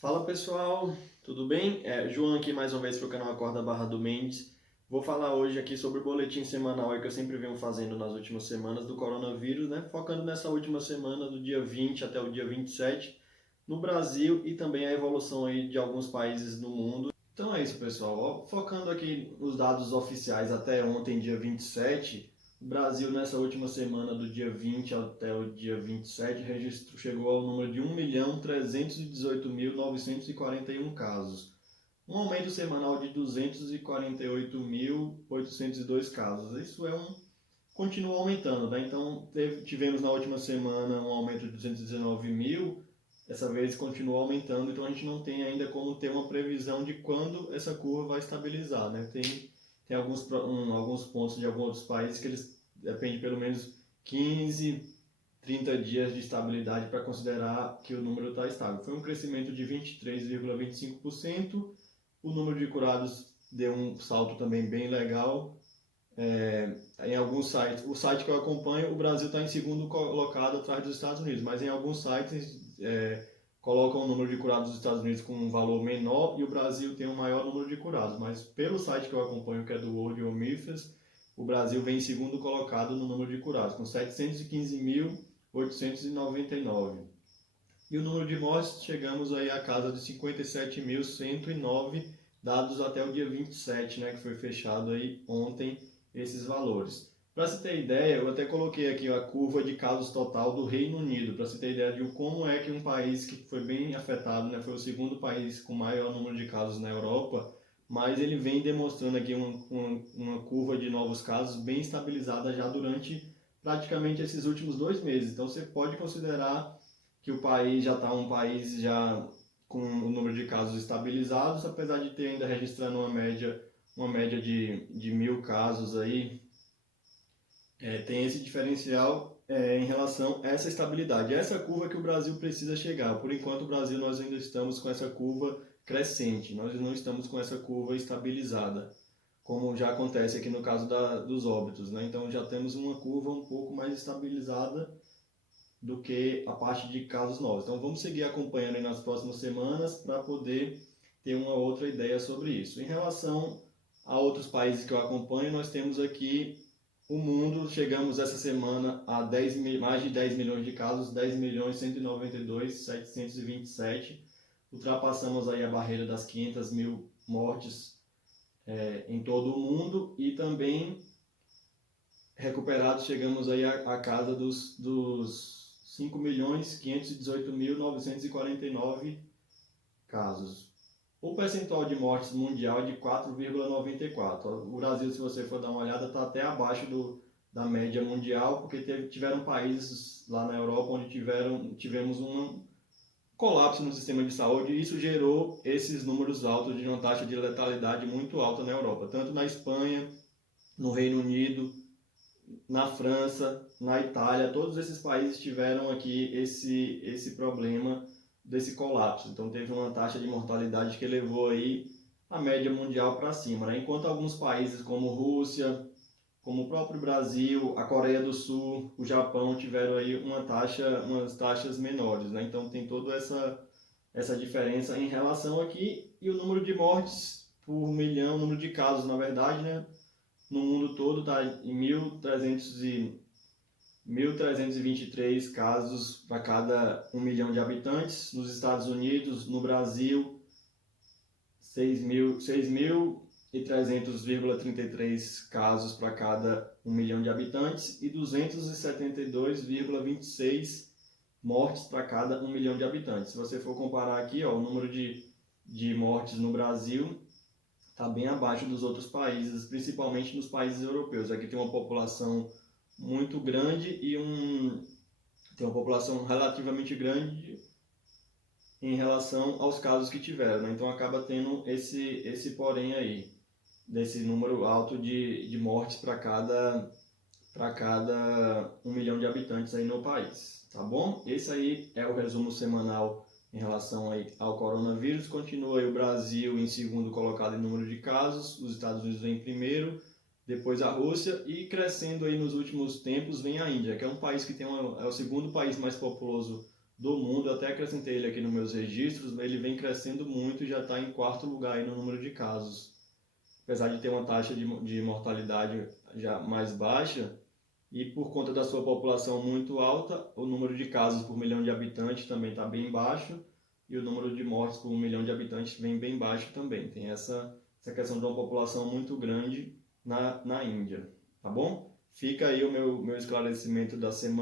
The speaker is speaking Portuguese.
Fala pessoal, tudo bem? João aqui mais uma vez para o canal Acorda Barra do Mendes. Vou falar hoje aqui sobre o boletim semanal aí que eu sempre venho fazendo nas últimas semanas do coronavírus, né? Focando nessa última semana, do dia 20 até o dia 27, no Brasil e também a evolução aí de alguns países no mundo. Então é isso, pessoal. Focando aqui nos dados oficiais até ontem, dia 27, o Brasil nessa última semana, do dia 20 até o dia 27, chegou ao número de 1.318.941 casos. Um aumento semanal de 248.802 casos. Continua aumentando, né? Então tivemos na última semana um aumento de 219 mil, essa vez continua aumentando, então a gente não tem ainda como ter uma previsão de quando essa curva vai estabilizar, né? Tem alguns pontos de alguns outros países que eles dependem pelo menos 15, 30 dias de estabilidade para considerar que o número está estável. Foi um crescimento de 23,25%, o número de curados deu um salto também bem legal. Em alguns sites, o site que eu acompanho, o Brasil está em segundo colocado atrás dos Estados Unidos, mas em alguns sites colocam o número de curados dos Estados Unidos com um valor menor e o Brasil tem um maior número de curados. Mas pelo site que eu acompanho, que é do World Omifas, o Brasil vem em segundo colocado no número de curados, com 715.899. E o número de mortes, chegamos aí à casa de 57.109, dados até o dia 27, né, que foi fechado aí ontem esses valores. Para se ter ideia, eu até coloquei aqui a curva de casos total do Reino Unido, para se ter ideia de como é que um país que foi bem afetado, né, foi o segundo país com maior número de casos na Europa, mas ele vem demonstrando aqui uma curva de novos casos bem estabilizada já durante praticamente esses últimos 2 meses. Então você pode considerar que o país já está um país já com o número de casos estabilizados, apesar de ter ainda registrando uma média de 1.000 casos aí. Tem esse diferencial em relação a essa estabilidade. Essa curva que o Brasil precisa chegar. Por enquanto, o Brasil nós ainda estamos com essa curva crescente, nós não estamos com essa curva estabilizada, como já acontece aqui no caso dos óbitos, né? Então já temos uma curva um pouco mais estabilizada do que a parte de casos novos. Então vamos seguir acompanhando aí nas próximas semanas para poder ter uma outra ideia sobre isso. Em relação a outros países que eu acompanho, nós temos aqui o mundo, chegamos essa semana a mais de 10 milhões de casos, 10.192.727. Ultrapassamos aí a barreira das 500 mil mortes em todo o mundo e também recuperados chegamos aí à casa dos 5.518.949 casos. O percentual de mortes mundial é de 4,94. O Brasil, se você for dar uma olhada, está até abaixo da média mundial, porque tiveram países lá na Europa onde tivemos um colapso no sistema de saúde e isso gerou esses números altos de uma taxa de letalidade muito alta na Europa, tanto na Espanha, no Reino Unido, na França, na Itália, todos esses países tiveram aqui esse problema desse colapso. Então teve uma taxa de mortalidade que levou aí a média mundial para cima, né? Enquanto alguns países como Rússia, como o próprio Brasil, a Coreia do Sul, o Japão tiveram aí umas taxas menores, né? Então tem toda essa diferença em relação aqui e o número de mortes por milhão, o número de casos, na verdade, né? No mundo todo está em 1.323 casos para cada 1 milhão de habitantes. Nos Estados Unidos, no Brasil, 6.300,33 casos para cada 1 milhão de habitantes e 272,26 mortes para cada 1 milhão de habitantes. Se você for comparar aqui, ó, o número de mortes no Brasil está bem abaixo dos outros países, principalmente nos países europeus. Aqui tem uma população muito grande e tem uma população relativamente grande em relação aos casos que tiveram, né? Então acaba tendo esse porém aí, desse número alto de mortes para cada 1 milhão de habitantes aí no país, tá bom? Esse aí é o resumo semanal em relação aí ao coronavírus. Continua aí o Brasil em segundo colocado em número de casos, os Estados Unidos vem em primeiro, depois a Rússia e crescendo aí nos últimos tempos vem a Índia, que é um país que é o segundo país mais populoso do mundo. Eu até acrescentei ele aqui nos meus registros, ele vem crescendo muito e já está em quarto lugar aí no número de casos. Apesar de ter uma taxa de mortalidade já mais baixa, e por conta da sua população muito alta, o número de casos por milhão de habitantes também está bem baixo, e o número de mortes por 1 milhão de habitantes vem bem baixo também. Tem essa questão de uma população muito grande na Índia, tá bom? Fica aí o meu esclarecimento da semana.